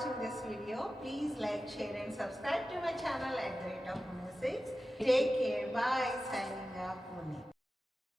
watching this video. Please like, share and subscribe to my channel at the rate of Pune 6. Take care. Bye. Signing off, Pune.